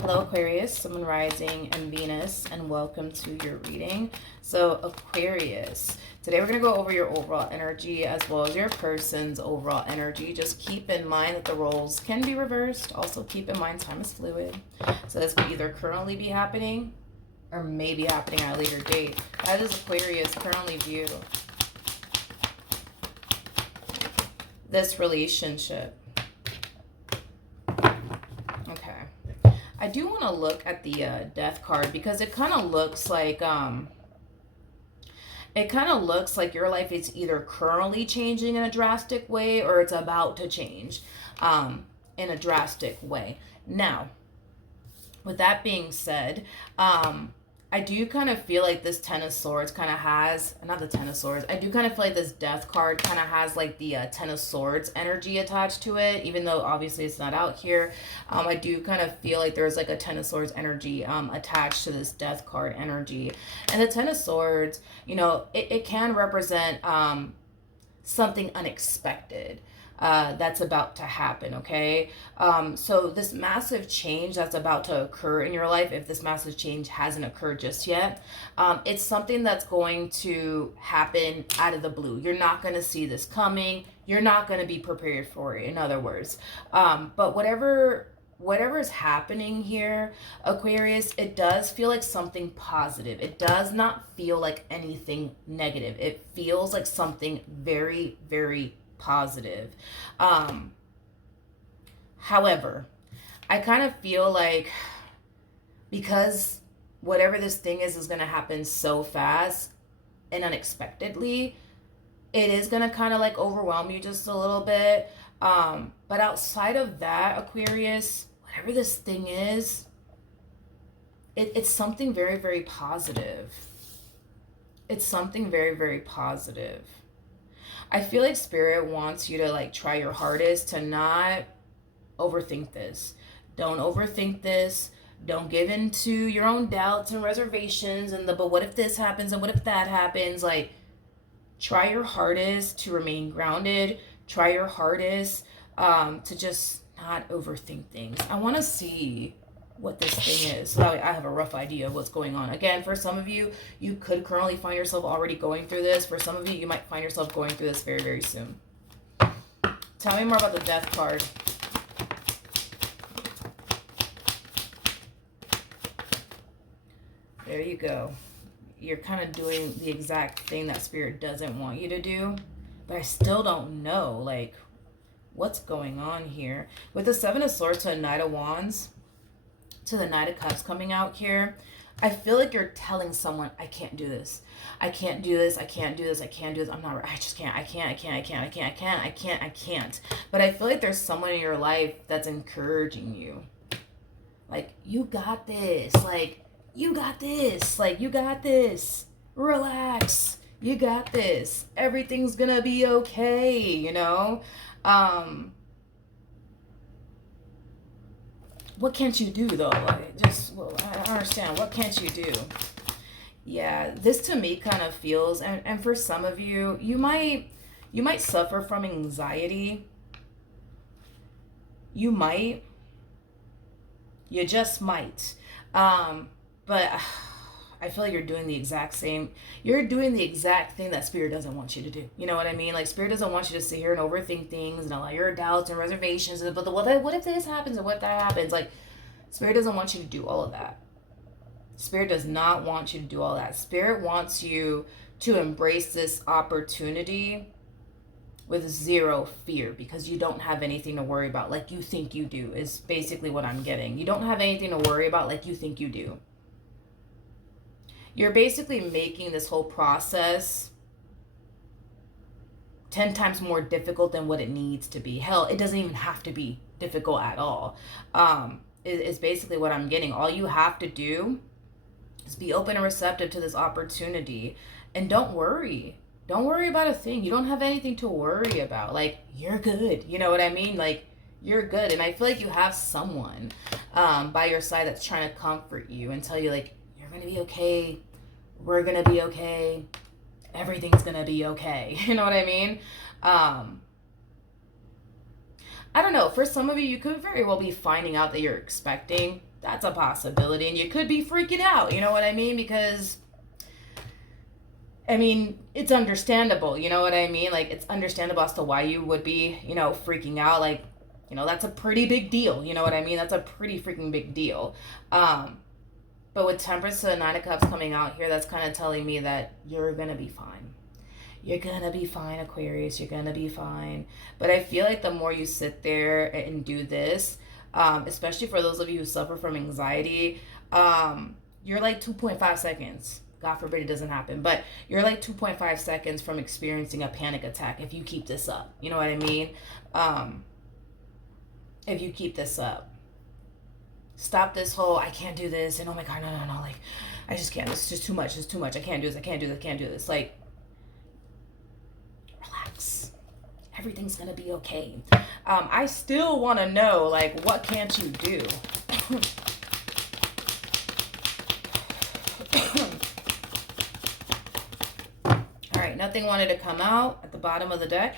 Hello Aquarius, Sun, Moon, Rising, and Venus, and welcome to your reading. So Aquarius, today we're going to go over your overall energy as well as your person's overall energy. Just keep in mind that the roles can be reversed. Also keep in mind time is fluid. So this could either currently be happening or may be happening at a later date. How does Aquarius currently view this relationship? I do want to look at the death card because it kind of looks like your life is either currently changing in a drastic way or it's about to change in a drastic way. Now, with that being said, I do kind of feel like this Ten of Swords kind of has, not the Ten of Swords, I do kind of feel like this Death card kind of has like the Ten of Swords energy attached to it, even though obviously it's not out here. I do kind of feel like there's like a Ten of Swords energy attached to this Death card energy. And the Ten of Swords, you know, it can represent something unexpected. That's about to happen, okay? So this massive change that's about to occur in your life, if this massive change hasn't occurred just yet, it's something that's going to happen out of the blue. You're not going to see this coming. You're not going to be prepared for it, in other words. But whatever is happening here, Aquarius, it does feel like something positive. It does not feel like anything negative. It feels like something very, very positive. However, I kind of feel like because whatever this thing is going to happen so fast and unexpectedly, it is going to kind of like overwhelm you just a little bit. But outside of that, Aquarius, whatever this thing is, it's something very, very positive. It's something very, very positive. I feel like Spirit wants you to like try your hardest to not overthink this. Don't overthink this. Don't give in to your own doubts and reservations and but what if this happens and what if that happens? Like, try your hardest to remain grounded. Try your hardest to just not overthink things. I want to see what this thing is so that way I have a rough idea of what's going on. Again, for some of you, you could currently find yourself already going through this. For some of you, you might find yourself going through this very, very soon. Tell me more about the Death card. There you go. You're kind of doing the exact thing that Spirit doesn't want you to do, but I still don't know like what's going on here. With the Seven of Swords to the Knight of Wands, to the Knight of Cups coming out here, I feel like you're telling someone, I can't do this. I can't do this. I can't do this. I can't do this. I'm not, I just can't. I can't. But I feel like there's someone in your life that's encouraging you. Like, you got this. Like, you got this. Like, you got this. Relax. You got this. Everything's gonna be okay, you know? What can't you do though? Like, I don't understand. What can't you do? Yeah, this to me kind of feels, and for some of you, you might suffer from anxiety. You might. You just might. But I feel like you're doing the exact same. You're doing the exact thing that Spirit doesn't want you to do. You know what I mean? Like, Spirit doesn't want you to sit here and overthink things and allow your doubts and reservations. But what if this happens and what that happens? Like, Spirit doesn't want you to do all of that. Spirit does not want you to do all that. Spirit wants you to embrace this opportunity with zero fear because you don't have anything to worry about like you think you do, is basically what I'm getting. You don't have anything to worry about like you think you do. You're basically making this whole process 10 times more difficult than what it needs to be. Hell, it doesn't even have to be difficult at all. Is basically what I'm getting. All you have to do is be open and receptive to this opportunity. And don't worry. Don't worry about a thing. You don't have anything to worry about. Like, you're good. You know what I mean? Like, you're good. And I feel like you have someone by your side that's trying to comfort you and tell you, like, you're going to be okay. We're going to be okay. Everything's going to be okay. You know what I mean? I don't know. For some of you, you could very well be finding out that you're expecting That's a possibility. And you could be freaking out, you know what I mean? Because, I mean, it's understandable, you know what I mean? Like, it's understandable as to why you would be, you know, freaking out. Like, you know, that's a pretty big deal, you know what I mean? That's a pretty freaking big deal. But with Temperance to the Nine of Cups coming out here, that's kind of telling me that you're going to be fine. You're going to be fine, Aquarius. You're going to be fine. But I feel like the more you sit there and do this, especially for those of you who suffer from anxiety, you're like 2.5 seconds. God forbid it doesn't happen. But you're like 2.5 seconds from experiencing a panic attack if you keep this up. You know what I mean? If you keep this up. Stop this whole, I can't do this, and oh my God, no, like, I just can't, it's just too much, I can't do this, I can't do this, like, relax, everything's gonna be okay. I still want to know, like, what can't you do? Alright, nothing wanted to come out at the bottom of the deck.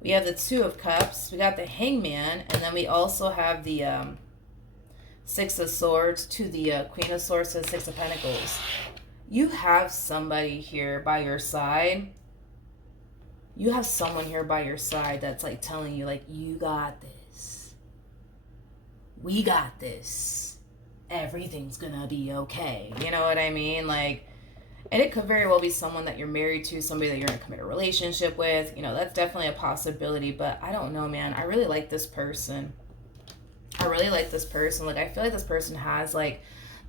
We have the Two of Cups, we got the Hangman, and then we also have the, Six of Swords to the Queen of Swords to the Six of Pentacles. You have somebody here by your side. You have someone here by your side that's like telling you, like, you got this. We got this. Everything's gonna be okay. You know what I mean? Like, and it could very well be someone that you're married to, somebody that you're in a committed relationship with. You know, that's definitely a possibility, but I don't know, man. I really like this person. I really like this person. Like, I feel like this person has, like,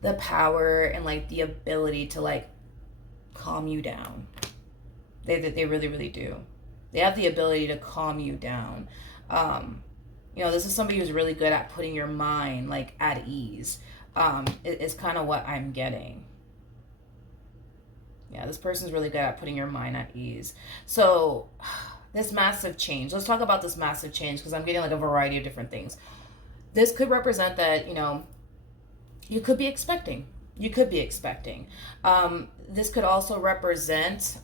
the power and, like, the ability to, like, calm you down. They really, really do. They have the ability to calm you down. You know, this is somebody who's really good at putting your mind, like, at ease. It's kind of what I'm getting. Yeah, this person's really good at putting your mind at ease. So, this massive change. Let's talk about this massive change because I'm getting, like, a variety of different things. This could represent that, you know, you could be expecting. You could be expecting. This could also represent,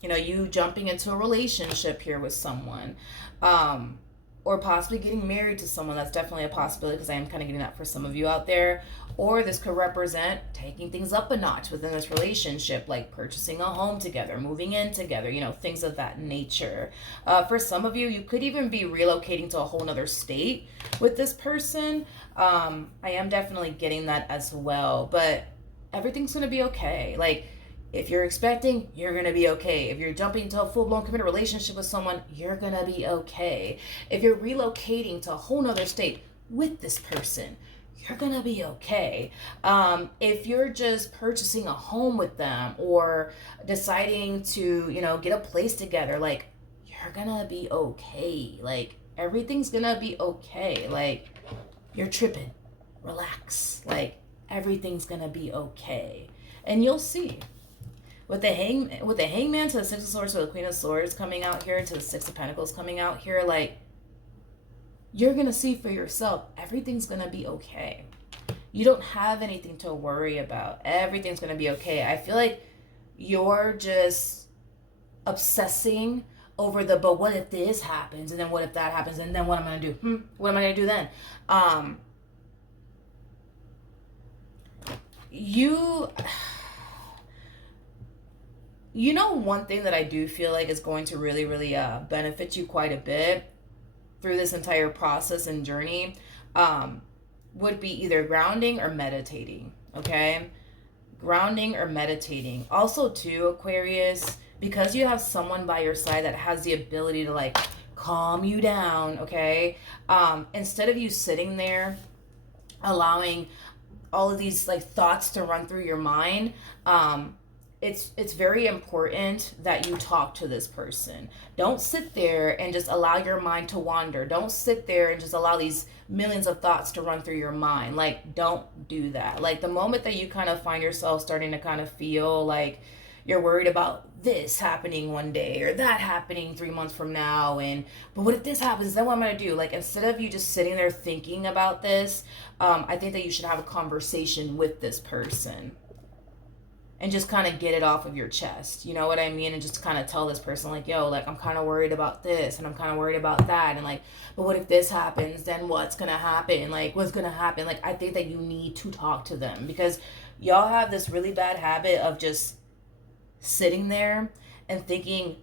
you know, you jumping into a relationship here with someone. Or possibly getting married to someone. That's definitely a possibility because I am kind of getting that for some of you out there. Or this could represent taking things up a notch within this relationship, like purchasing a home together, moving in together, you know, things of that nature. For some of you, you could even be relocating to a whole nother state with this person. I am definitely getting that as well, but everything's going to be okay. Like, if you're expecting, you're going to be okay. If you're jumping into a full-blown committed relationship with someone, you're going to be okay. If you're relocating to a whole nother state with this person, you're going to be okay. If you're just purchasing a home with them or deciding to, you know, get a place together, like, you're going to be okay. Like, everything's going to be okay. Like, you're tripping. Relax. Like, everything's going to be okay. And you'll see. With the Hangman to the Six of Swords to the Queen of Swords coming out here to the Six of Pentacles coming out here, like, you're going to see for yourself, everything's going to be okay. You don't have anything to worry about. Everything's going to be okay. I feel like you're just obsessing over the, but what if this happens? And then what if that happens? And then what am I going to do? What am I going to do then? You know, one thing that I do feel like is going to really, really benefit you quite a bit through this entire process and journey would be either grounding or meditating, okay? Grounding or meditating. Also, too, Aquarius, because you have someone by your side that has the ability to, like, calm you down, okay? Instead of you sitting there allowing all of these, like, thoughts to run through your mind, it's very important that you talk to this person. Don't sit there and just allow your mind to wander. Don't sit there and just allow these millions of thoughts to run through your mind. Like, don't do that. Like, the moment that you kind of find yourself starting to kind of feel like you're worried about this happening one day or that happening 3 months from now, but what if this happens, then what am I gonna do? Like, instead of you just sitting there thinking about this, I think that you should have a conversation with this person. and just kind of get it off of your chest. You know what I mean? And just kind of tell this person, like, yo, like, I'm kind of worried about this and I'm kind of worried about that. And like, but what if this happens? Then what's going to happen? Like, what's going to happen? Like, I think that you need to talk to them, because y'all have this really bad habit of just sitting there and thinking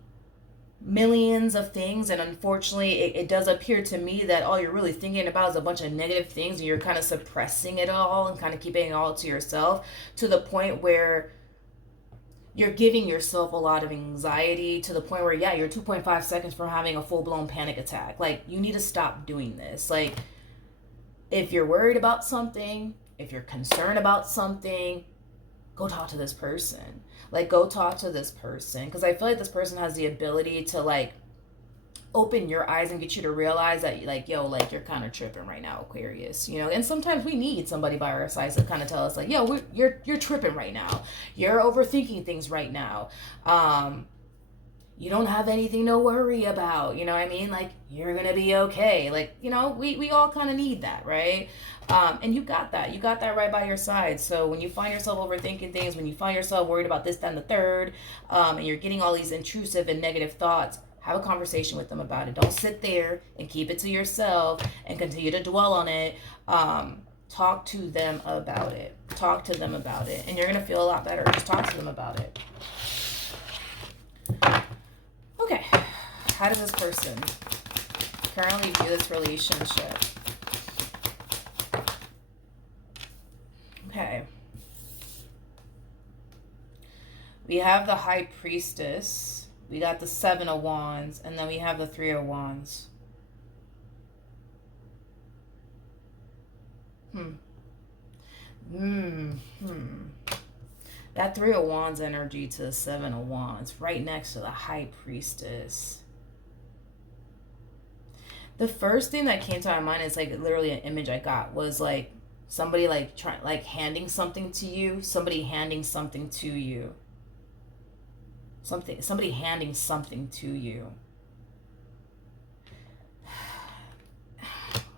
millions of things, and unfortunately it does appear to me that all you're really thinking about is a bunch of negative things, and you're kind of suppressing it all and kind of keeping it all to yourself, to the point where you're giving yourself a lot of anxiety, to the point where, yeah, you're 2.5 seconds from having a full-blown panic attack. Like, you need to stop doing this. Like, if you're worried about something, if you're concerned about something, go talk to this person. Like, go talk to this person, because I feel like this person has the ability to, like, open your eyes and get you to realize that, like, yo, like, you're kind of tripping right now, Aquarius, you know. And sometimes we need somebody by our side to kind of tell us, like, yo, you're tripping right now, you're overthinking things right now, you don't have anything to worry about, you know what I mean? Like, you're gonna be okay. Like, you know, we all kind of need that, right? And you got that right by your side. So when you find yourself overthinking things, when you find yourself worried about this, that, and the third, and you're getting all these intrusive and negative thoughts, have a conversation with them about it. Don't sit there and keep it to yourself and continue to dwell on it. Talk to them about it. Talk to them about it, and you're gonna feel a lot better. Just talk to them about it. Okay, how does this person currently view this relationship? Okay. We have the High Priestess. We got the Seven of Wands. And then we have the Three of Wands. That Three of Wands energy to the Seven of Wands, right next to the High Priestess. The first thing that came to my mind is, like, literally an image I got was, like, somebody, like, trying, like, handing something to you. Somebody handing something to you. Somebody handing something to you.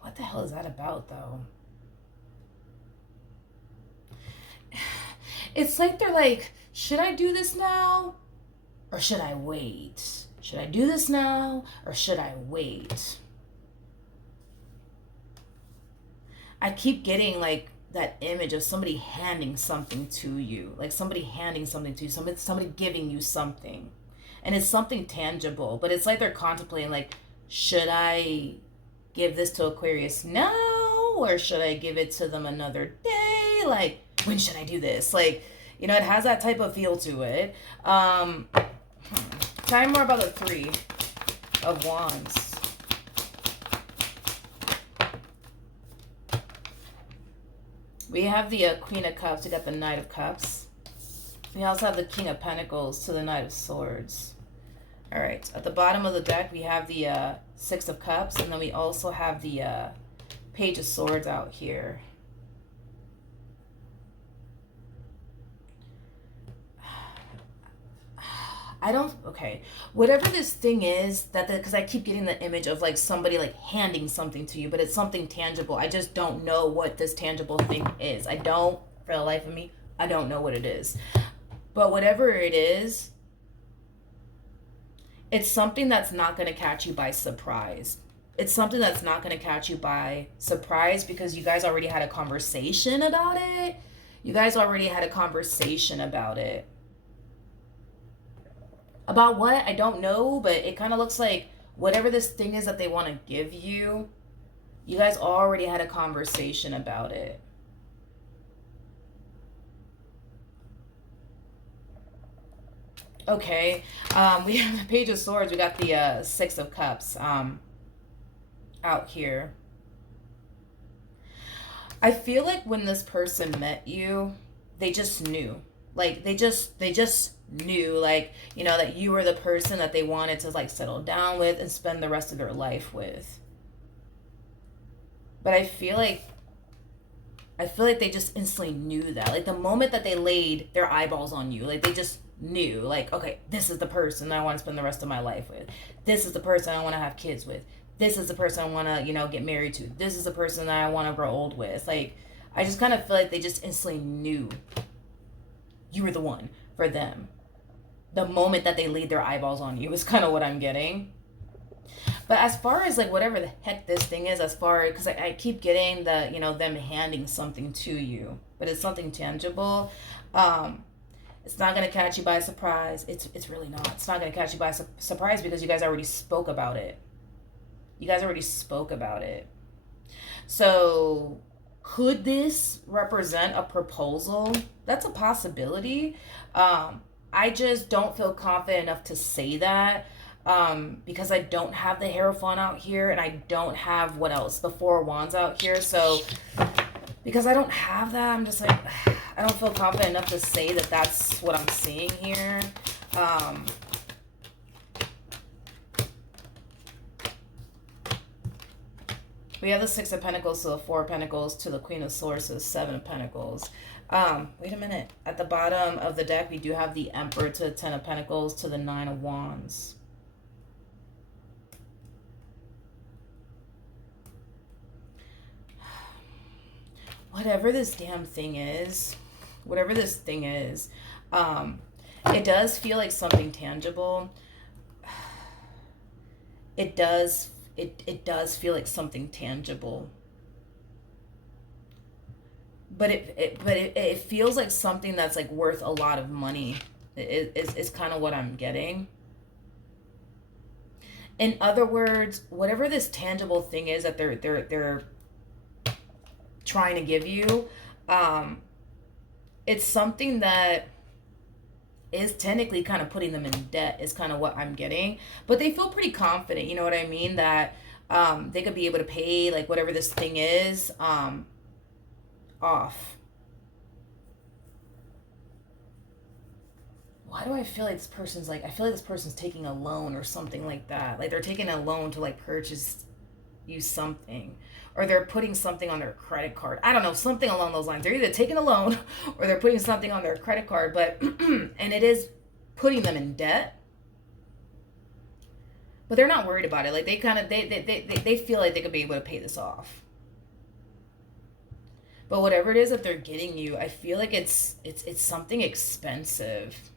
What the hell is that about, though? It's like they're like, should I do this now or should I wait? Should I do this now or should I wait? I keep getting, like, that image of somebody handing something to you. Like, somebody handing something to you. Somebody giving you something. And it's something tangible. But it's like they're contemplating, like, should I give this to Aquarius now? Or should I give it to them another day? Like, when should I do this? Like, you know, it has that type of feel to it. Tell me more about the Three of Wands. We have the Queen of Cups. We got the Knight of Cups. We also have the King of Pentacles to the Knight of Swords. All right. At the bottom of the deck, we have the Six of Cups. And then we also have the Page of Swords out here. Okay, whatever this thing is, because I keep getting the image of, like, somebody, like, handing something to you, but it's something tangible. I just don't know what this tangible thing is. For the life of me, I don't know what it is. But whatever it is, it's something that's not going to catch you by surprise. It's something that's not going to catch you by surprise, because you guys already had a conversation about it. About what? I don't know, but it kind of looks like whatever this thing is that they want to give you, you guys already had a conversation about it. Okay. We have the Page of Swords. We got the Six of Cups out here. I feel like when this person met you, they just knew. Like, they just knew, like, you know, that you were the person that they wanted to, like, settle down with and spend the rest of their life with. But I feel like they just instantly knew that. Like, the moment that they laid their eyeballs on you, like, they just knew, like, okay, this is the person I want to spend the rest of my life with. This is the person I want to have kids with. This is the person I want to, you know, get married to. This is the person that I want to grow old with. Like, I just kind of feel like they just instantly knew. you were the one for them. The moment that they laid their eyeballs on you is kind of what I'm getting. But as far as like whatever the heck this thing is, as far, because I keep getting the, them handing something to you, but it's something tangible. It's not going to catch you by surprise. It's really not. It's not going to catch you by surprise because you guys already spoke about it. You guys already spoke about it. So could this represent a proposal? That's a possibility. I just don't feel confident enough to say that. Because I don't have the Hierophant out here, and I don't have, what else, the Four of Wands out here. So because I don't have that, I'm just like, I don't feel confident enough to say that that's what I'm seeing here. We have the Six of Pentacles to the Four of Pentacles to the Queen of Swords to the Seven of Pentacles. Wait a minute. At the bottom of the deck, we do have the Emperor to the Ten of Pentacles to the Nine of Wands. Whatever this damn thing is, it does feel like something tangible. It does feel like something tangible. But it feels like something that's like worth a lot of money. It's kind of what I'm getting. In other words, whatever this tangible thing is that they're trying to give you, it's something that is technically kind of putting them in debt is kind of what I'm getting. But they feel pretty confident, you know what I mean, that they could be able to pay like whatever this thing is off. Why do I feel like this person's like, I feel like this person's taking a loan or something like that. Like they're taking a loan to like purchase you something, or they're putting something on their credit card. I don't know, something along those lines. They're either taking a loan or they're putting something on their credit card, but and it is putting them in debt. But they're not worried about it. Like they kind of they feel like they could be able to pay this off. But whatever it is that they're getting you, I feel like it's something expensive.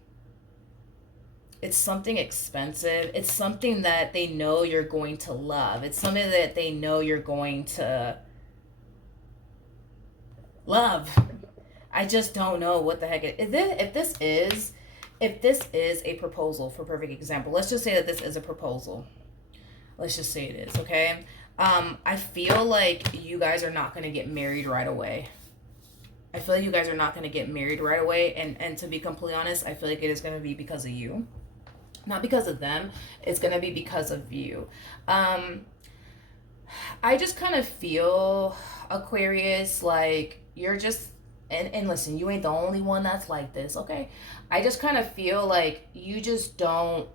It's something expensive. It's something that they know you're going to love. It's something that they know you're going to love. I just don't know what the heck it is. If this is a proposal, for perfect example, let's just say that this is a proposal. Let's just say it is, okay? I feel like you guys are not going to get married right away. I feel like you guys are not going to get married right away. And to be completely honest, I feel like it is going to be because of you. Not because of them. It's going to be because of you. I just kind of feel, Aquarius, like you're just, and listen, you ain't the only one that's like this, okay? I just kind of feel like you just don't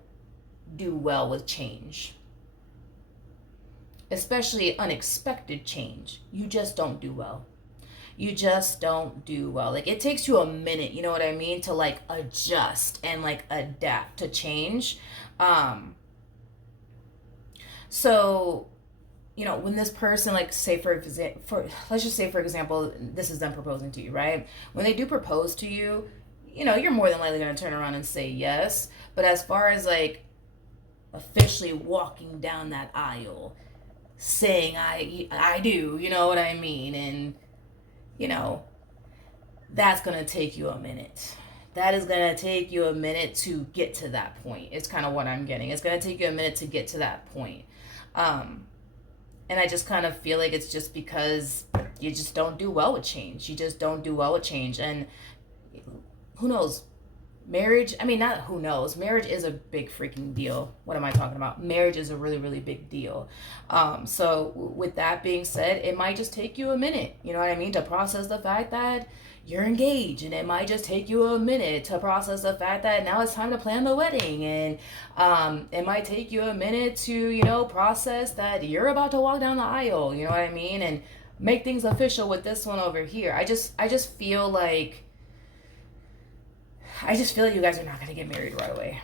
do well with change. Especially unexpected change. You just don't do well. You just don't do well. Like it takes you a minute, you know what I mean, to like adjust and like adapt to change. So, you know, when this person, like say let's just say for example, this is them proposing to you, right? When they do propose to you, you know, you're more than likely going to turn around and say yes. But as far as like officially walking down that aisle, saying I do, you know what I mean, and you know, that's going to take you a minute. That is going to take you a minute to get to that point. It's kind of what I'm getting. It's going to take you a minute to get to that point. And I just kind of feel like it's just because you just don't do well with change. You just don't do well with change. And who knows? Marriage, I mean, not who knows. Marriage is a big freaking deal. What am I talking about? Marriage is a really, really big deal. So with that being said, it might just take you a minute, you know what I mean, to process the fact that you're engaged. And it might just take you a minute to process the fact that now it's time to plan the wedding. And it might take you a minute to, you know, process that you're about to walk down the aisle, you know what I mean? And make things official with this one over here. I just feel like you guys are not going to get married right away.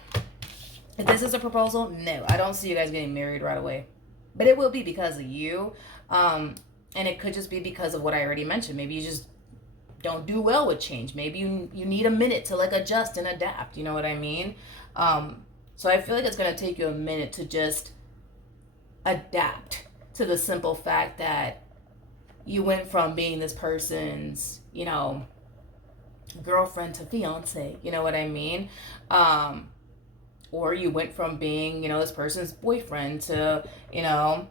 If this is a proposal, no, I don't see you guys getting married right away. But it will be because of you. And it could just be because of what I already mentioned. Maybe you just don't do well with change. Maybe you need a minute to like adjust and adapt. You know what I mean? So I feel like it's gonna take you a minute to just adapt to the simple fact that you went from being this person's, you know, girlfriend to fiance. You know what I mean? Or you went from being, you know, this person's boyfriend to, you know,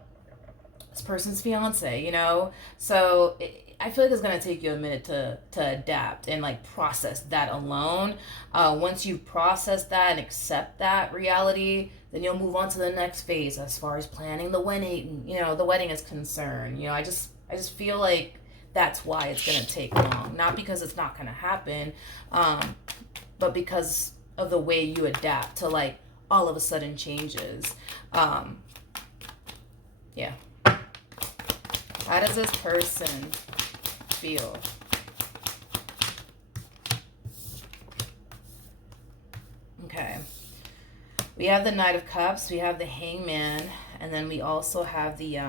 this person's fiance, you know? So I feel like it's going to take you a minute to adapt and like process that alone. Once you process that and accept that reality, then you'll move on to the next phase as far as planning the wedding, you know, the wedding is concerned. You know, I just feel like that's why it's going to take long. Not because it's not going to happen, but because of the way you adapt to like all of a sudden changes. Yeah. How does this person feel? Okay. We have the Knight of Cups, we have the Hangman, and then we also have the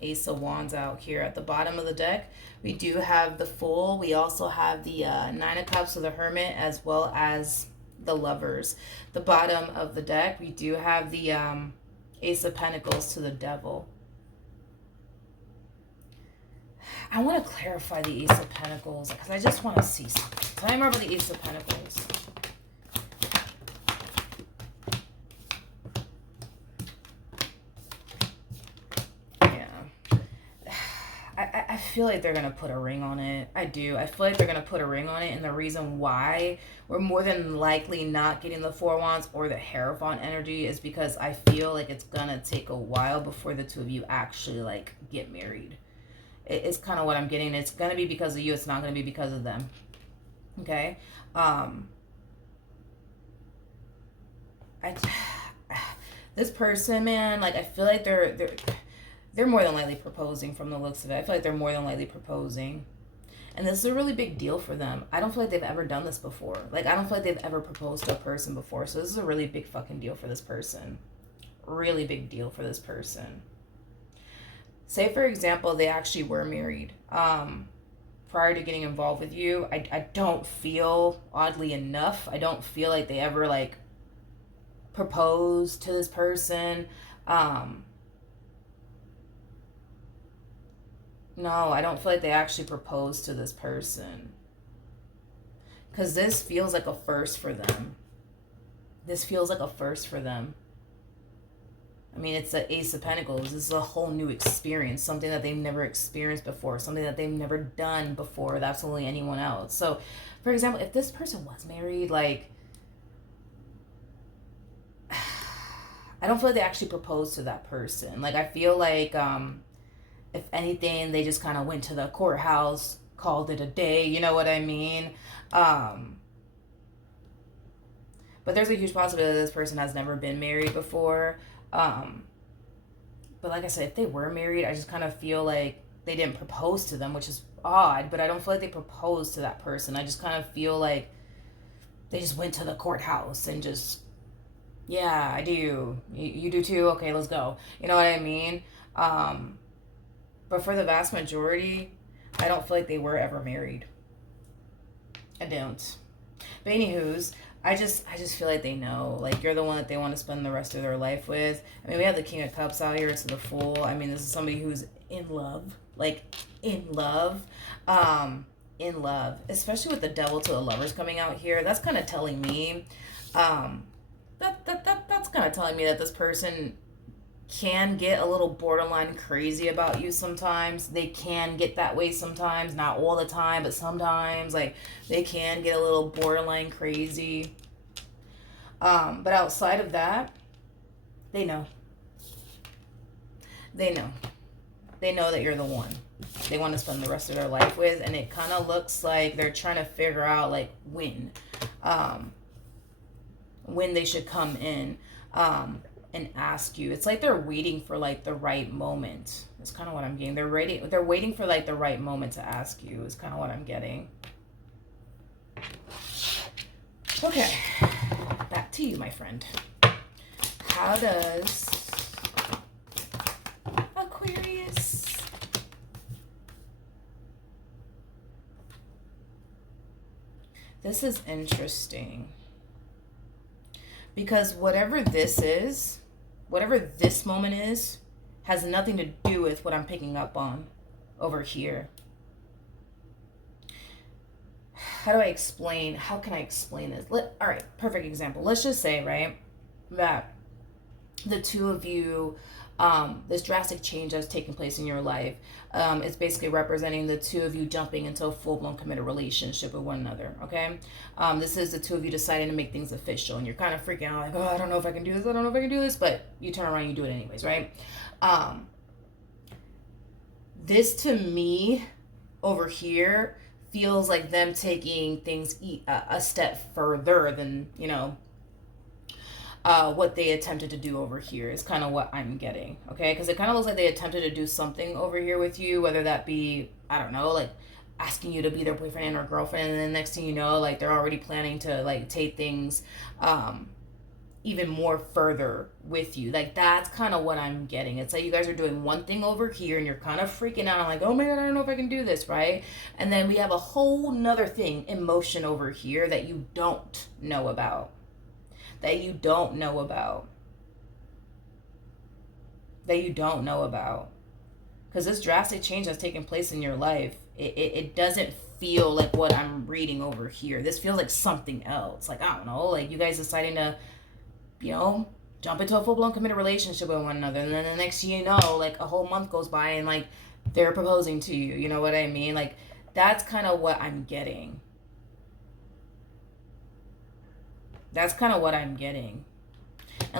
Ace of Wands out here at the bottom of the deck. We do have the Fool. We also have the Nine of Cups, or the Hermit, as well as the Lovers. The bottom of the deck, we do have the Ace of Pentacles to the Devil. I want to clarify the Ace of Pentacles because I just want to see something. Tell me more about the Ace of Pentacles. I feel like they're going to put a ring on it. I do. I feel like they're going to put a ring on it. And the reason why we're more than likely not getting the Four Wands or the Hierophant energy is because I feel like it's going to take a while before the two of you actually like get married. It's kind of what I'm getting. It's going to be because of you. It's not going to be because of them. Okay? This person, man, like I feel like they're more than likely proposing from the looks of it. I feel like they're more than likely proposing. And this is a really big deal for them. I don't feel like they've ever done this before. Like, I don't feel like they've ever proposed to a person before. So this is a really big fucking deal for this person. Really big deal for this person. Say, for example, they actually were married prior to getting involved with you. I don't feel, oddly enough, I don't feel like they ever, like, proposed to this person. No, I don't feel like they actually proposed to this person. Because this feels like a first for them. This feels like a first for them. I mean, it's the Ace of Pentacles. This is a whole new experience. Something that they've never experienced before. Something that they've never done before with absolutely anyone else. So, for example, if this person was married, like, I don't feel like they actually proposed to that person. Like, I feel like, if anything, they just kind of went to the courthouse, called it a day. You know what I mean? But there's a huge possibility that this person has never been married before. But like I said, if they were married, I just kind of feel like they didn't propose to them, which is odd, but I don't feel like they proposed to that person. I just kind of feel like they just went to the courthouse and just, yeah, I do. You do too? Okay, let's go. You know what I mean? But for the vast majority, I don't feel like they were ever married. I don't. But anywho's, I just feel like they know. Like, you're the one that they want to spend the rest of their life with. I mean, we have the King of Cups out here to the Fool. I mean, this is somebody who's in love. Like, in love. In love. Especially with the Devil to the Lovers coming out here. That's kind of telling me, that's kind of telling me that this person can get a little borderline crazy about you sometimes. They can get that way sometimes. Not all the time, but sometimes. Like, they can get a little borderline crazy. But outside of that, they know. They know. They know that you're the one they want to spend the rest of their life with. And it kind of looks like they're trying to figure out, like, when they should come in. And ask you. It's like they're waiting for like the right moment. That's kind of what I'm getting. They're waiting for like the right moment to ask you is kind of what I'm getting. Okay. Back to you, my friend. How does Aquarius This is interesting. Because whatever this is, whatever this moment is, has nothing to do with what I'm picking up on over here. How do I explain? How can I explain this? All right, perfect example. Let's just say, right, that the two of you, this drastic change that's taking place in your life, is basically representing the two of you jumping into a full-blown committed relationship with one another, okay? This is the two of you deciding to make things official, and you're kind of freaking out like, oh, I don't know if I can do this, I don't know if I can do this, but you turn around and you do it anyways, right? This to me over here feels like them taking things a step further than, what they attempted to do over here is kind of what I'm getting, okay? Because it kind of looks like they attempted to do something over here with you, whether that be, I don't know, like asking you to be their boyfriend or girlfriend, and then next thing you know, like they're already planning to like take things even more further with you. Like that's kind of what I'm getting. It's like you guys are doing one thing over here and you're kind of freaking out. I'm like, oh my God, I don't know if I can do this, right? And then we have a whole nother thing, emotion over here that you don't know about. That you don't know about. Because this drastic change that's taking place in your life, it doesn't feel like what I'm reading over here. This feels like something else. Like, I don't know, like you guys deciding to, jump into a full-blown committed relationship with one another. And then the next thing you know, like a whole month goes by and like they're proposing to you. You know what I mean? Like that's kind of what I'm getting. And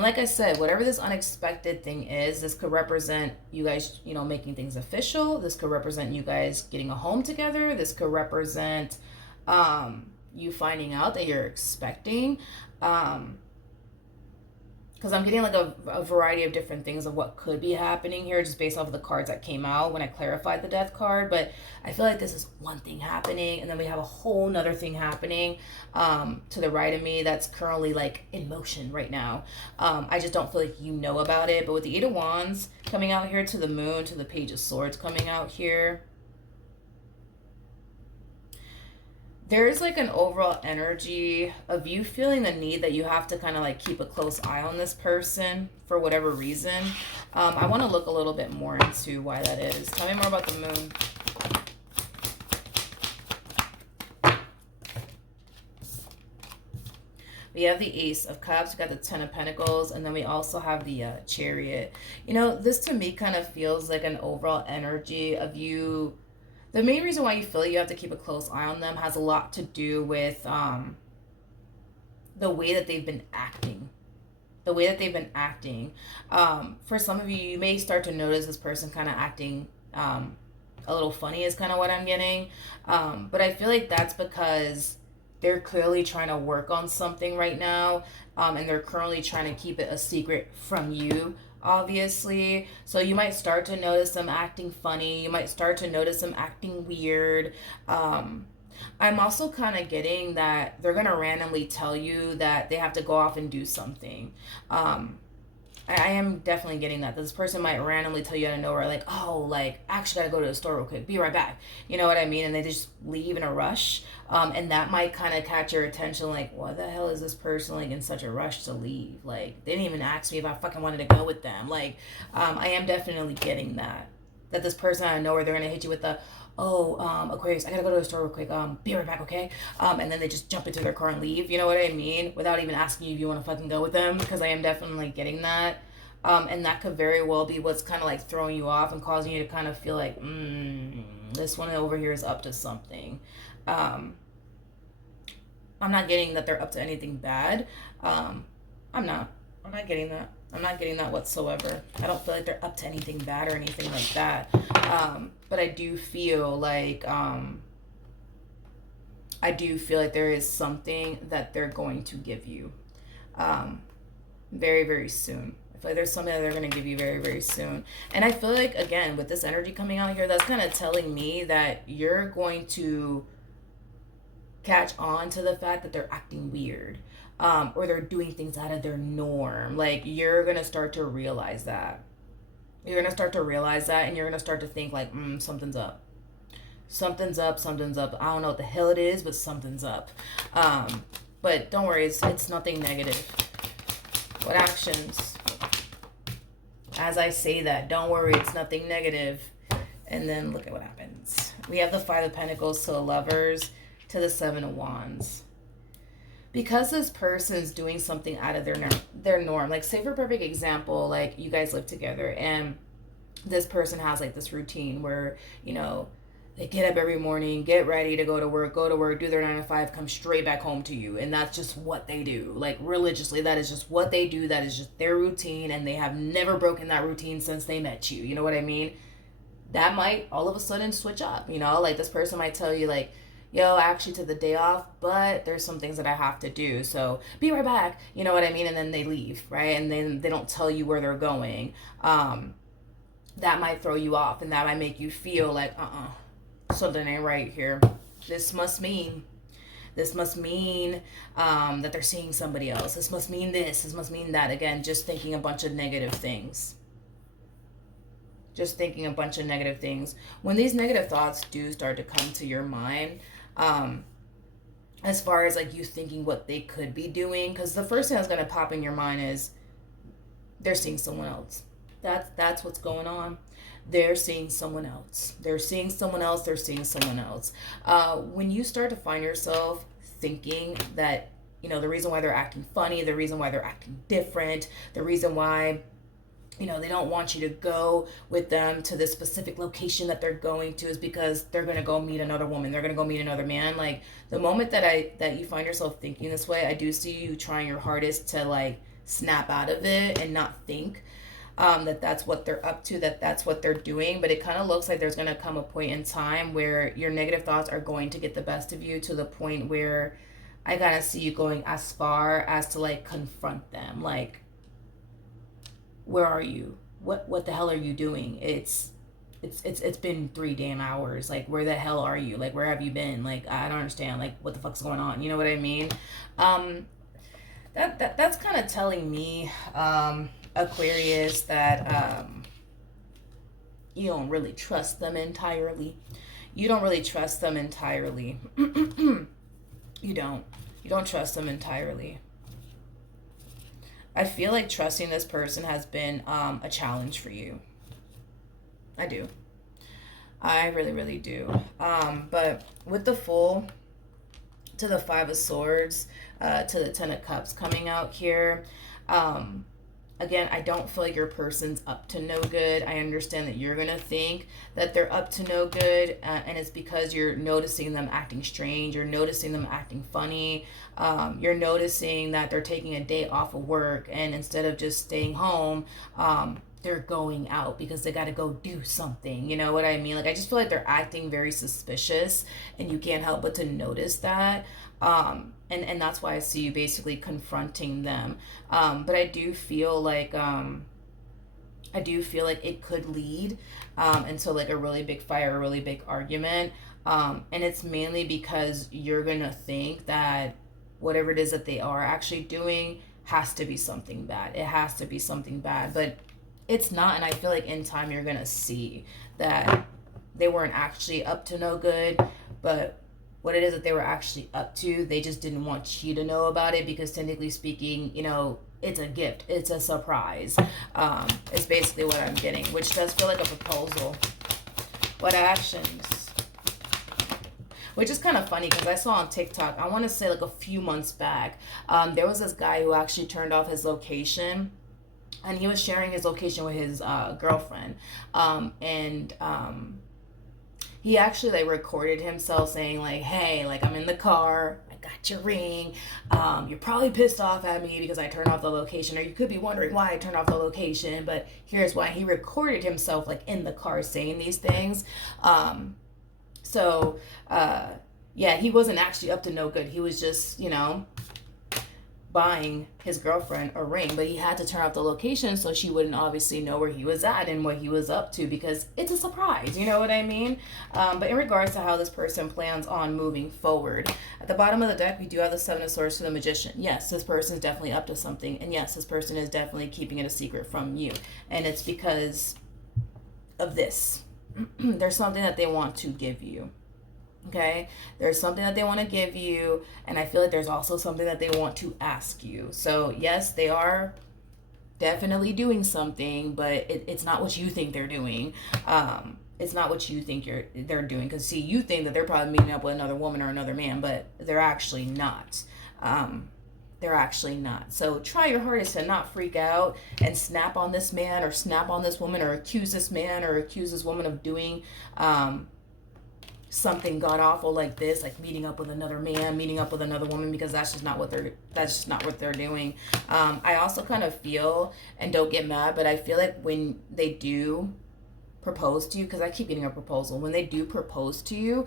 like I said, whatever this unexpected thing is, this could represent you guys, making things official. This could represent you guys getting a home together. This could represent you finding out that you're expecting. Because I'm getting like a variety of different things of what could be happening here just based off of the cards that came out when I clarified the death card. But I feel like this is one thing happening and then we have a whole nother thing happening to the right of me that's currently like in motion right now. I just don't feel like you know about it. But with the Eight of Wands coming out here, to the Moon, to the Page of Swords coming out here, there's like an overall energy of you feeling the need that you have to kind of like keep a close eye on this person for whatever reason. I want to look a little bit more into why that is. Tell me more about the Moon. We have the Ace of Cups, we got the Ten of Pentacles, and then we also have the Chariot. This to me kind of feels like an overall energy of you. The main reason why you feel like you have to keep a close eye on them has a lot to do with the way that they've been acting. For some of you, you may start to notice this person kind of acting a little funny is kind of what I'm getting. But I feel like that's because they're clearly trying to work on something right now. And they're currently trying to keep it a secret from you, obviously. So you might start to notice them acting funny. You might start to notice them acting weird. I'm also kind of getting that they're going to randomly tell you that they have to go off and do something. I am definitely getting that. This person might randomly tell you out of nowhere, like, oh, like, I actually gotta go to the store real quick. Be right back. You know what I mean? And they just leave in a rush. And that might kind of catch your attention, like, what the hell is this person, like, in such a rush to leave? Like, they didn't even ask me if I fucking wanted to go with them. Like, I am definitely getting that. That this person out of nowhere, they're gonna hit you with the, Aquarius, I gotta go to the store real quick. Be right back, okay? And then they just jump into their car and leave. You know what I mean? Without even asking you if you want to fucking go with them, because I am definitely getting that. And that could very well be what's kind of like throwing you off and causing you to kind of feel like, this one over here is up to something. I'm not getting that they're up to anything bad. I'm not getting that. I'm not getting that whatsoever. I don't feel like they're up to anything bad or anything like that. But I do feel like there is something that they're going to give you very, very soon. I feel like there's something that they're going to give you very, very soon. And I feel like, again, with this energy coming out here, that's kind of telling me that you're going to catch on to the fact that they're acting weird. Or they're doing things out of their norm. Like, you're going to start to realize that. You're going to start to realize that, and you're going to start to think, like, something's up. Something's up, something's up. I don't know what the hell it is, but something's up. But don't worry, it's nothing negative. What actions? As I say that, don't worry, it's nothing negative. And then look at what happens. We have the Five of Pentacles to the Lovers, to the Seven of Wands. Because this person's doing something out of their norm, like say for a perfect example, like you guys live together and this person has like this routine where, you know, they get up every morning, get ready to go to work, do their 9 to 5, come straight back home to you. And that's just what they do. Like religiously, that is just what they do. That is just their routine. And they have never broken that routine since they met you. You know what I mean? That might all of a sudden switch up, you know? Like this person might tell you like, yo, I actually took the day off, but there's some things that I have to do. So be right back. You know what I mean? And then they leave, right? And then they don't tell you where they're going. That might throw you off and that might make you feel like, something ain't right here. This must mean that they're seeing somebody else. This must mean this. This must mean that. Again, just thinking a bunch of negative things. Just thinking a bunch of negative things. When these negative thoughts do start to come to your mind, as far as like you thinking what they could be doing, because the first thing that's going to pop in your mind is they're seeing someone else. That's what's going on. They're seeing someone else. They're seeing someone else. They're seeing someone else. When you start to find yourself thinking that, you know, the reason why they're acting funny, the reason why they're acting different, the reason why, you know, they don't want you to go with them to this specific location that they're going to is because they're going to go meet another woman. They're going to go meet another man. Like the moment that you find yourself thinking this way, I do see you trying your hardest to like snap out of it and not think that's what they're up to, that's what they're doing. But it kind of looks like there's going to come a point in time where your negative thoughts are going to get the best of you to the point where I gotta see you going as far as to like confront them. Like, where are you? What the hell are you doing? It's been 3 damn hours. Like, where the hell are you? Like, where have you been? Like, I don't understand. Like, what the fuck's going on? You know what I mean? That's kind of telling me, Aquarius, that you don't really trust them entirely. You don't really trust them entirely. You don't trust them entirely. I feel like trusting this person has been a challenge for you. I do. I really, really do. But with the Fool to the Five of Swords, to the Ten of Cups coming out here, again, I don't feel like your person's up to no good. I understand that you're going to think that they're up to no good, and it's because you're noticing them acting strange. You're noticing them acting funny. You're noticing that they're taking a day off of work, and instead of just staying home, they're going out because they got to go do something. You know what I mean? Like, I just feel like they're acting very suspicious, and you can't help but to notice that. And that's why I see you basically confronting them. But I do feel like it could lead into like a really big fight or a really big argument. And it's mainly because you're gonna think that whatever it is that they are actually doing has to be something bad. It has to be something bad, but it's not. And I feel like in time you're gonna see that they weren't actually up to no good, but what it is that they were actually up to, they just didn't want you to know about it, because technically speaking, you know, it's a gift, it's a surprise. It's basically what I'm getting, which does feel like a proposal. What actions? Which is kind of funny because I saw on TikTok, I want to say like a few months back, there was this guy who actually turned off his location, and he was sharing his location with his girlfriend, and he actually like recorded himself saying like, hey, like, I'm in the car, I got your ring, you're probably pissed off at me because I turned off the location, or you could be wondering why I turned off the location, but here's why. He recorded himself like in the car saying these things. Yeah, he wasn't actually up to no good. He was just, you know, buying his girlfriend a ring, but he had to turn off the location so she wouldn't obviously know where he was at and what he was up to, because it's a surprise, you know what I mean? But in regards to how this person plans on moving forward, at the bottom of the deck, we do have the Seven of Swords to the Magician. Yes, this person is definitely up to something, and yes, this person is definitely keeping it a secret from you, and it's because of this. There's something that they want to give you. Okay, there's something that they want to give you, and I feel like there's also something that they want to ask you. So yes, they are definitely doing something, but it's not what you think they're doing. It's not what you think they're doing, because see, you think that they're probably meeting up with another woman or another man, but they're actually not. They're actually not. So try your hardest to not freak out and snap on this man or snap on this woman or accuse this man or accuse this woman of doing something god awful like this, like meeting up with another man, meeting up with another woman, because that's just not what they're doing. I also kind of feel, and don't get mad, but I feel like when they do propose to you, because I keep getting a proposal, when they do propose to you,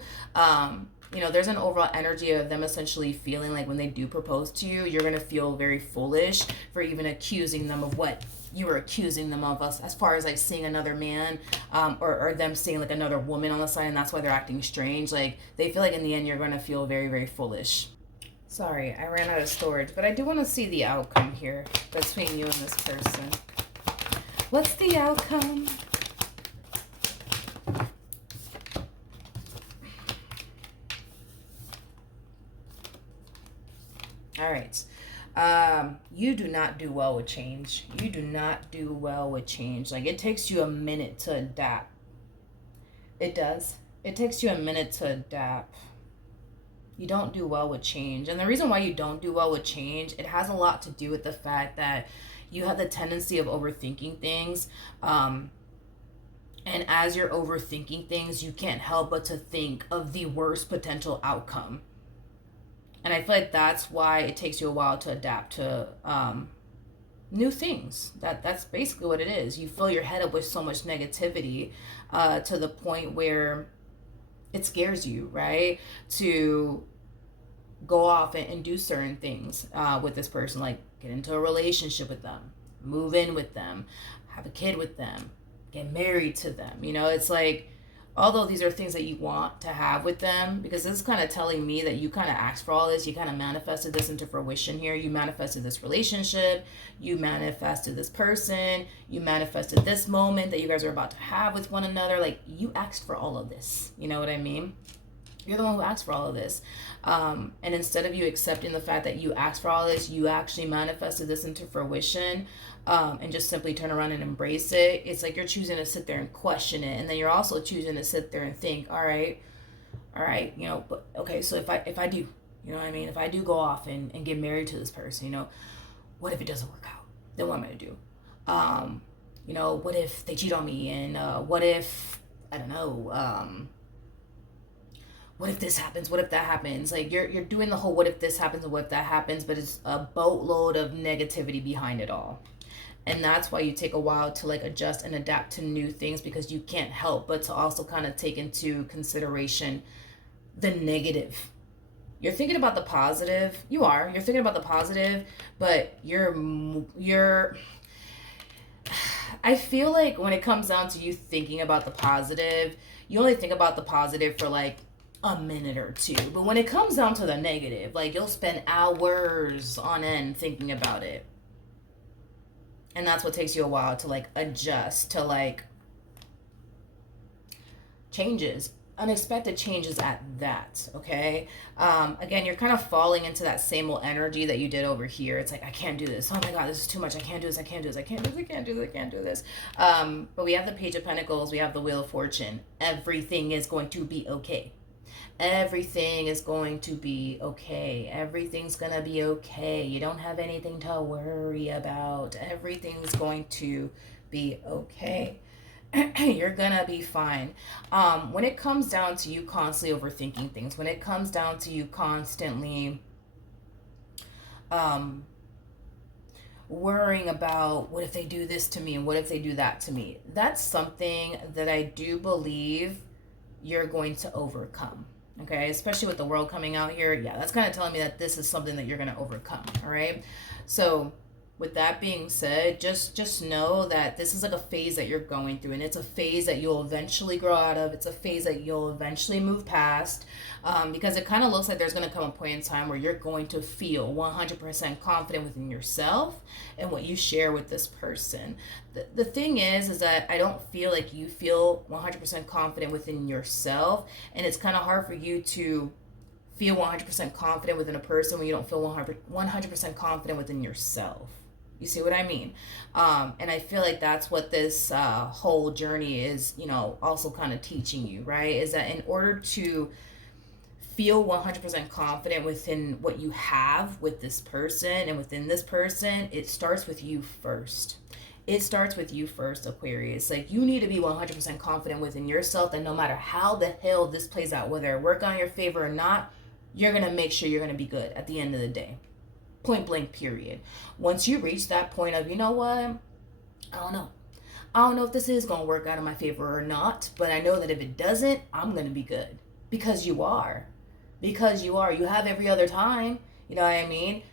there's an overall energy of them essentially feeling like when they do propose to you, you're going to feel very foolish for even accusing them of what you were accusing them of, us as far as like seeing another man, or them seeing like another woman on the side, and that's why they're acting strange. Like they feel like in the end you're going to feel very, very foolish. Sorry, I ran out of storage, but I do want to see the outcome here between you and this person. What's the outcome? All right. You do not do well with change. You do not do well with change. Like, it takes you a minute to adapt. It does. It takes you a minute to adapt. You don't do well with change. And the reason why you don't do well with change, it has a lot to do with the fact that you have the tendency of overthinking things. And as you're overthinking things, you can't help but to think of the worst potential outcome. And I feel like that's why it takes you a while to adapt to new things. That's basically what it is. You fill your head up with so much negativity to the point where it scares you, right? To go off and do certain things with this person, like get into a relationship with them, move in with them, have a kid with them, get married to them. It's like, although these are things that you want to have with them, because this is kind of telling me that you kind of asked for all this, you kind of manifested this into fruition here. You manifested this relationship, you manifested this person, you manifested this moment that you guys are about to have with one another. Like, you asked for all of this, you know what I mean? You're the one who asked for all of this. And instead of you accepting the fact that you asked for all this, you actually manifested this into fruition, and just simply turn around and embrace it. It's like you're choosing to sit there and question it. And then you're also choosing to sit there and think, all right, but okay, so if I do, you know what I mean? If I do go off and get married to this person, what if it doesn't work out? Then what am I going to do? What if they cheat on me? And what if, I don't know, what if this happens? What if that happens? Like, you're doing the whole what if this happens and what if that happens, but it's a boatload of negativity behind it all. And that's why you take a while to like adjust and adapt to new things, because you can't help but to also kind of take into consideration the negative. You're thinking about the positive. You're thinking about the positive, but you're I feel like when it comes down to you thinking about the positive, you only think about the positive for like a minute or two. But when it comes down to the negative, like, you'll spend hours on end thinking about it. And that's what takes you a while to like adjust to like changes, unexpected changes at that. Okay. Again, you're kind of falling into that same old energy that you did over here. It's like, I can't do this. Oh my God, this is too much. I can't do this. I can't do this. I can't do this. I can't do this. I can't do this. But we have the Page of Pentacles. We have the Wheel of Fortune. Everything is going to be okay. Everything is going to be okay. Everything's going to be okay. You don't have anything to worry about. Everything's going to be okay. You're going to be fine. When it comes down to you constantly overthinking things, when it comes down to you constantly worrying about what if they do this to me and what if they do that to me, that's something that I do believe you're going to overcome. Okay, especially with the world coming out here. Yeah, that's kind of telling me that this is something that you're going to overcome. All right. So with that being said, just know that this is like a phase that you're going through, and it's a phase that you'll eventually grow out of. It's a phase that you'll eventually move past, because it kind of looks like there's going to come a point in time where you're going to feel 100% confident within yourself and what you share with this person. The thing is that I don't feel like you feel 100% confident within yourself, and it's kind of hard for you to feel 100% confident within a person when you don't feel 100% confident within yourself. You see what I mean? And I feel like that's what this whole journey is, also kind of teaching you, right? Is that in order to feel 100% confident within what you have with this person and within this person, it starts with you first. It starts with you first, Aquarius. Like, you need to be 100% confident within yourself that no matter how the hell this plays out, whether it work on your favor or not, you're going to make sure you're going to be good at the end of the day. Point blank, period. Once you reach that point of, you know what, I don't know if this is going to work out in my favor or not, but I know that if it doesn't, I'm going to be good. Because you are. Because you are. You have every other time. You know what I mean?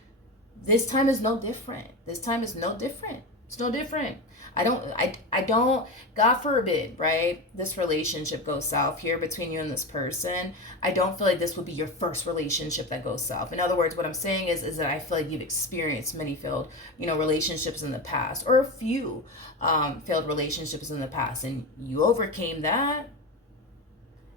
This time is no different. This time is no different. It's no different. I don't, God forbid, right? This relationship goes south here between you and this person. I don't feel like this would be your first relationship that goes south. In other words, what I'm saying is that I feel like you've experienced many failed, relationships in the past, or a few failed relationships in the past, and you overcame that.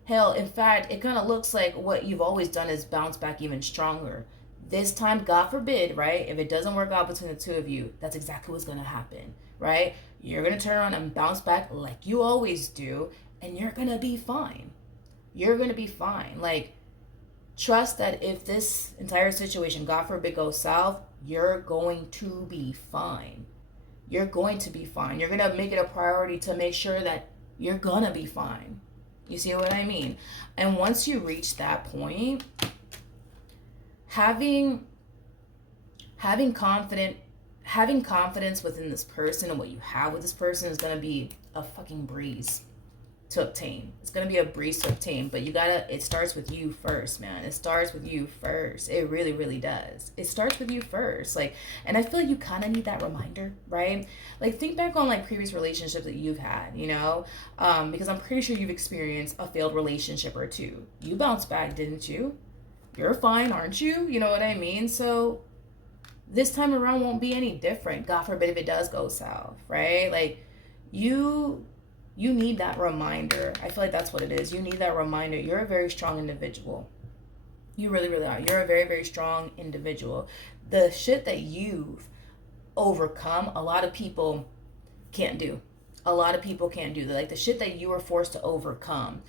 Hell, in fact, it kind of looks like what you've always done is bounce back even stronger. This time, God forbid, right? If it doesn't work out between the two of you, that's exactly what's going to happen, right? You're going to turn around and bounce back like you always do, and you're going to be fine. You're going to be fine. Like, trust that if this entire situation, God forbid, goes south, you're going to be fine. You're going to be fine. You're going to make it a priority to make sure that you're going to be fine. You see what I mean? And once you reach that point, having confidence within this person and what you have with this person is going to be a fucking breeze to obtain. It's going to be a breeze to obtain, but it starts with you first, man. It starts with you first. It really, really does. It starts with you first. And I feel like you kind of need that reminder, right? Like, think back on previous relationships that you've had, because I'm pretty sure you've experienced a failed relationship or two. You bounced back, didn't you? You're fine, aren't you? You know what I mean? So this time around won't be any different. God forbid if it does go south, right? Like, you need that reminder. I feel like that's what it is. You need that reminder. You're a very strong individual. You really, really are. You're a very, very strong individual. The shit that you've overcome, a lot of people can't do. A lot of people can't do that. Like, the shit that you were forced to overcome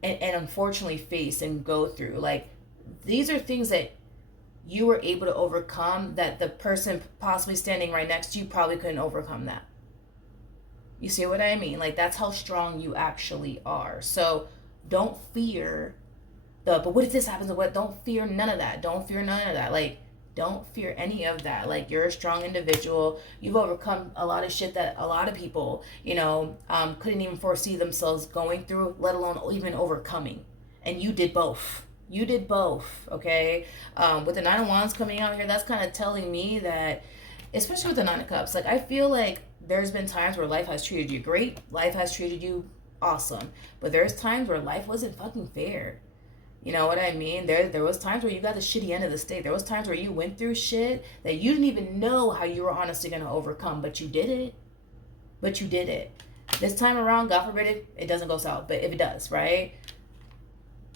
and unfortunately face and go through. Like, these are things that you were able to overcome that the person possibly standing right next to you probably couldn't overcome that. You see what I mean? Like, that's how strong you actually are. So don't fear but what if this happens? Don't fear none of that. Don't fear none of that. Like, don't fear any of that. Like, you're a strong individual. You've overcome a lot of shit that a lot of people, couldn't even foresee themselves going through, let alone even overcoming. And you did both. You did both, okay? With the Nine of Wands coming out here, that's kind of telling me that, especially with the Nine of Cups, like, I feel like there's been times where life has treated you great. Life has treated you awesome. But there's times where life wasn't fucking fair. You know what I mean? There was times where you got the shitty end of the stick. There was times where you went through shit that you didn't even know how you were honestly going to overcome, but you did it. But you did it. This time around, God forbid it doesn't go south, but if it does, right?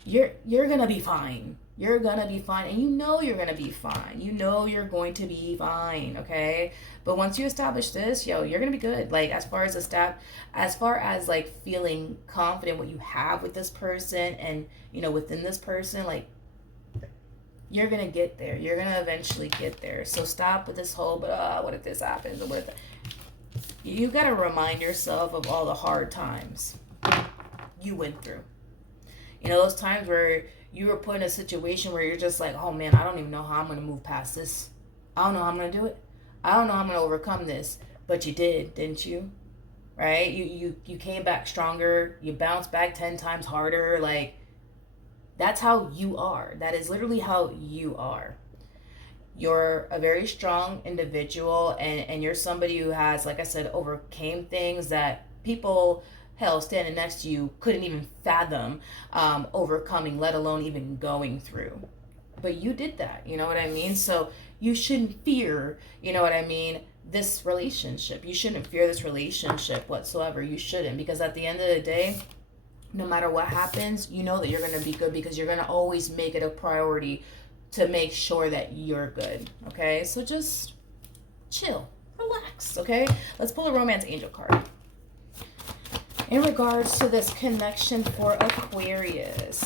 You're going to be fine. You're going to be fine, and you know you're going to be fine. You know you're going to be fine, okay? But once you establish this, you're going to be good. Like, as far as like feeling confident what you have with this person and, within this person, like, you're going to get there. You're going to eventually get there. So stop with this whole, but what if this happens? Or what if you got to remind yourself of all the hard times you went through. Those times where you were put in a situation where you're just like, oh man, I don't even know how I'm going to move past this. I don't know how I'm going to do it. I don't know how I'm going to overcome this. But you did, didn't you? Right? You came back stronger. You bounced back 10 times harder. Like, that's how you are. That is literally how you are. You're a very strong individual, and you're somebody who has, like I said, overcame things that people, hell, standing next to you couldn't even fathom overcoming, let alone even going through. But you did that, you know what I mean? So you shouldn't fear, you know what I mean, this relationship. You shouldn't fear this relationship whatsoever. You shouldn't, because at the end of the day, no matter what happens, you know that you're going to be good, because you're going to always make it a priority to make sure that you're good. Okay, so just chill, relax. Okay, let's pull a romance angel card in regards to this connection for Aquarius.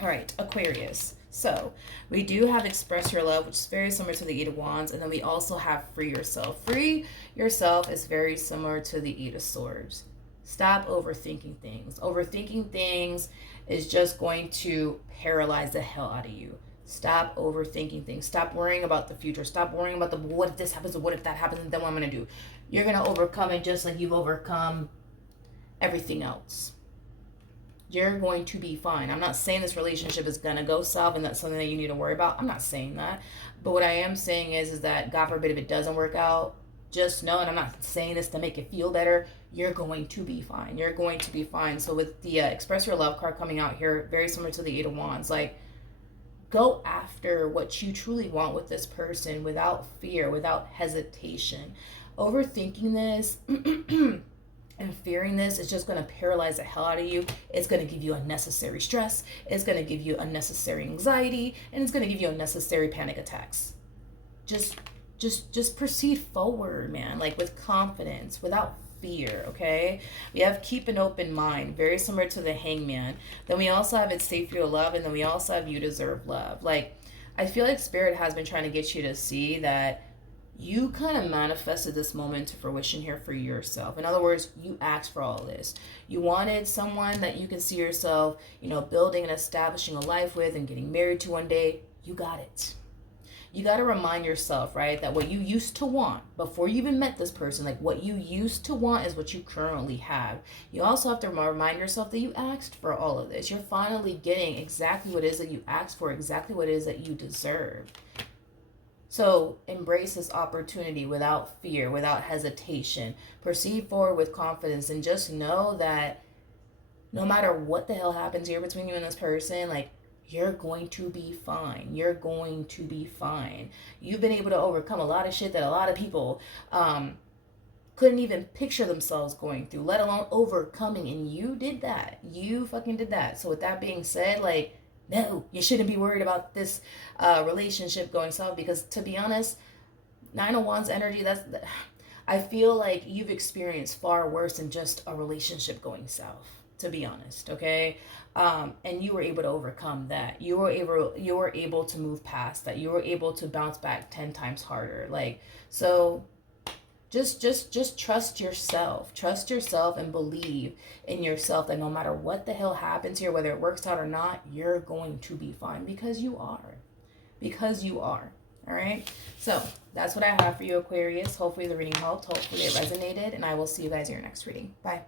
All right, Aquarius. So we do have express your love, which is very similar to the Eight of Wands, and then we also have free yourself. Free yourself is very similar to the Eight of Swords. Stop overthinking things. Overthinking things is just going to paralyze the hell out of you. Stop overthinking things. Stop worrying about the future. Stop worrying about the what if this happens or what if that happens and then what I'm going to do. You're going to overcome it just like you've overcome everything else. You're going to be fine. I'm not saying this relationship is going to go south and that's something that you need to worry about. I'm not saying that. But what I am saying is that God forbid if it doesn't work out, just know, and I'm not saying this to make it feel better, you're going to be fine. You're going to be fine. So with the Express Your Love card coming out here, very similar to the Eight of Wands, like, go after what you truly want with this person without fear, without hesitation. Overthinking this and fearing this is just going to paralyze the hell out of you. It's going to give you unnecessary stress. It's going to give you unnecessary anxiety, and it's going to give you unnecessary panic attacks. Just proceed forward, man, like with confidence, without fear. Okay, we have keep an open mind, very similar to the Hangman. Then we also have it's safe for your love, and then we also have you deserve love. Like, I feel like Spirit has been trying to get you to see that you kind of manifested this moment to fruition here for yourself. In other words, you asked for all this. You wanted someone that you can see yourself, you know, building and establishing a life with and getting married to one day. You got it. You got to remind yourself, right, that what you used to want before you even met this person, like what you used to want is what you currently have. You also have to remind yourself that you asked for all of this. You're finally getting exactly what it is that you asked for, exactly what it is that you deserve. So embrace this opportunity without fear, without hesitation. Proceed forward with confidence, and just know that no matter what the hell happens here between you and this person, like, you're going to be fine. You're going to be fine. You've been able to overcome a lot of shit that a lot of people couldn't even picture themselves going through, let alone overcoming. And you did that. You fucking did that. So with that being said, like, no, you shouldn't be worried about this relationship going south, because to be honest, Nine of Wands energy, I feel like you've experienced far worse than just a relationship going south, to be honest, okay? And you were able to overcome that. You were able to move past that. You were able to bounce back 10 times harder. Like, so just trust yourself. Trust yourself and believe in yourself that no matter what the hell happens here, whether it works out or not, you're going to be fine, because you are. Because you are. All right? So that's what I have for you, Aquarius. Hopefully the reading helped. Hopefully it resonated. And I will see you guys in your next reading. Bye.